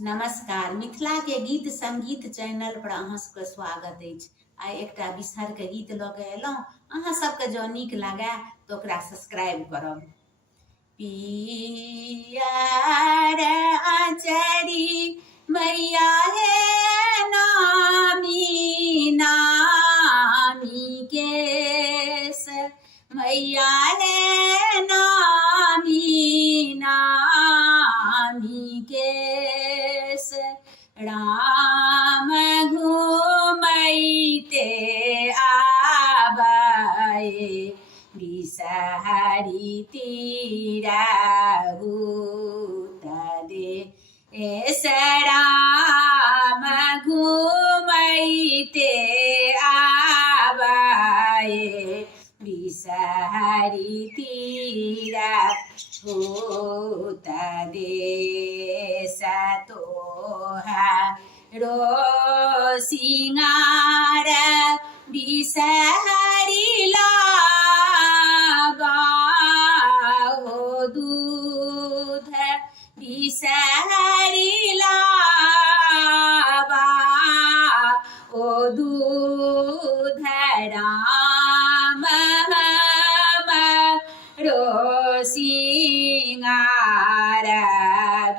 नमस्कार। मिथिला के गीत संगीत चैनल पर अहाँ सबके स्वागत अछि। आइ एकटा बिसहर के गीत लऽ के एलहुँ। अहाँ सबके जँ नीक लागे तऽ ओकरा सब्सक्राइब करब। पियर आचरी मैया हे नामी नामी केस मैया हे नामी नामी केस राम घूमैते आबै बिसहरी तीराहु दे राम घूमैते आबै बिसहरी तीरा होत देश तोहारो सिंगार बिसहरी लाबा दूध बिसहरी लाबा दूध राम सिंगार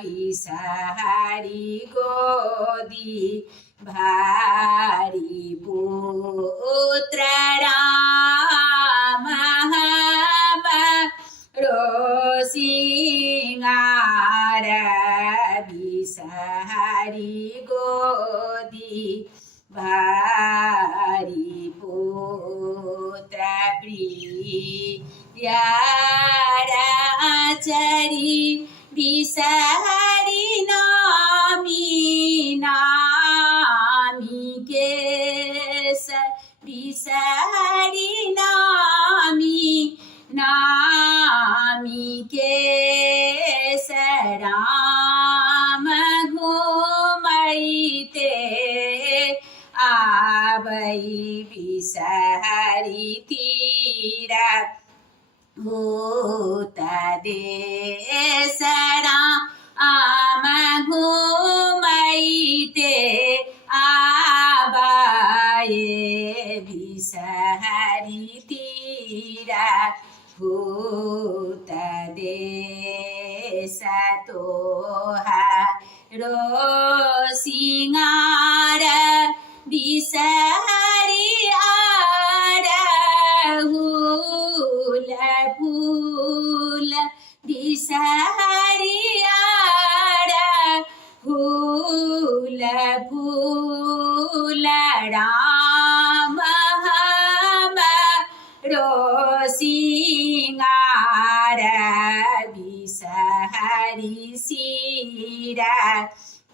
बिसहरी गोदी भारी पुत्र राम सिंगार बिसहरी गोदी भारी पुत्र प्रिय आचरी बिसहरी नामी नामी केस बिसहरी नामी नामी केस राम घूमैते आबै बिसहरी तीरा होत देश राम घूमैते आबै बिसहरी तीरा होत देश तोहारो सिंगार बिसहरी अड़हुल फूल बिसहरी अड़हुल फूल राम सिंगार बिसहरी सिरा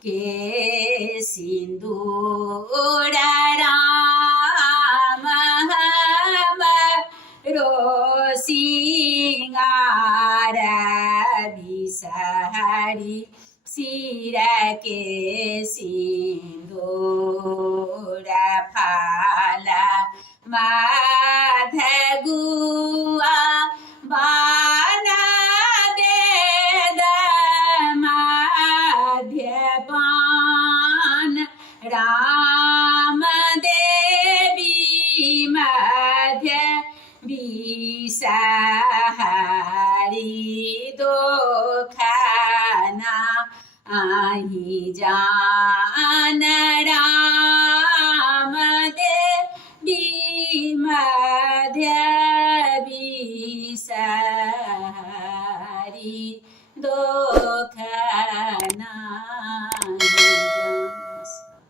के सिंदूर राम सिंगार बिसहरी सिरा के सिंदूर फाला माधगुआ बाना वेद माध्यपान राम देवी मध्य बिसहरी दोखाना आही जान राम देवी मध्य बिसहरी दोखा।